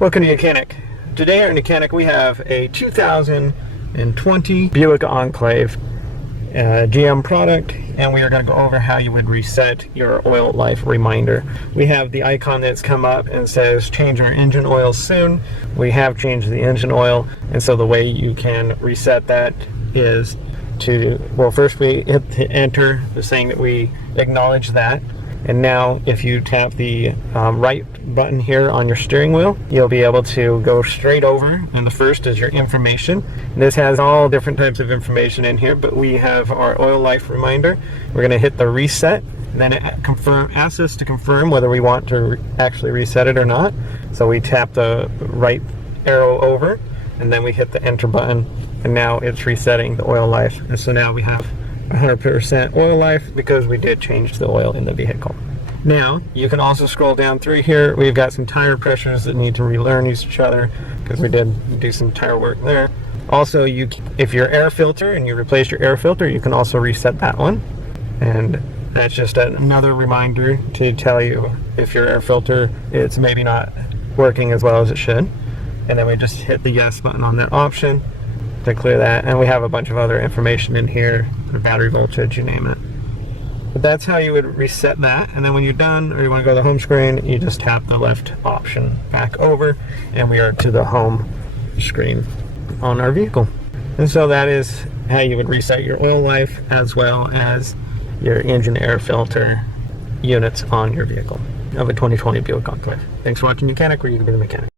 Welcome to YOUCANIC. Today on YOUCANIC we have a 2020 Buick Enclave GM product, and we are going to go over how you would reset your oil life reminder. We have the icon that's come up and says change our engine oil soon. We have changed the engine oil, and so the way you can reset that is to, well, first we hit the enter, saying that we acknowledge that. And now if you tap the right button here on your steering wheel, you'll be able to go straight over, and the first is your information. This has all different types of information in here, but we have our oil life reminder. We're going to hit the reset, and then it asks us to confirm whether we want to actually reset it or not. So we tap the right arrow over, and then we hit the enter button, and now it's resetting the oil life. And so now we have 100% oil life because we did change the oil in the vehicle. Now you can also scroll down through here. We've got some tire pressures that need to relearn each other because we did do some tire work there. Also, if your air filter and you replace your air filter, you can also reset that one, and that's just another reminder to tell you if your air filter it's maybe not working as well as it should. And then we just hit the yes button on that option to clear that, and we have a bunch of other information in here, the battery voltage, you name it. But that's how you would reset that. And then when you're done, or you want to go to the home screen, you just tap the left option back over, and we are to the home screen on our vehicle. And so that is how you would reset your oil life as well as your engine air filter units on your vehicle of a 2020 Buick Enclave. Thanks for watching YOUCANIC, where you can be the mechanic.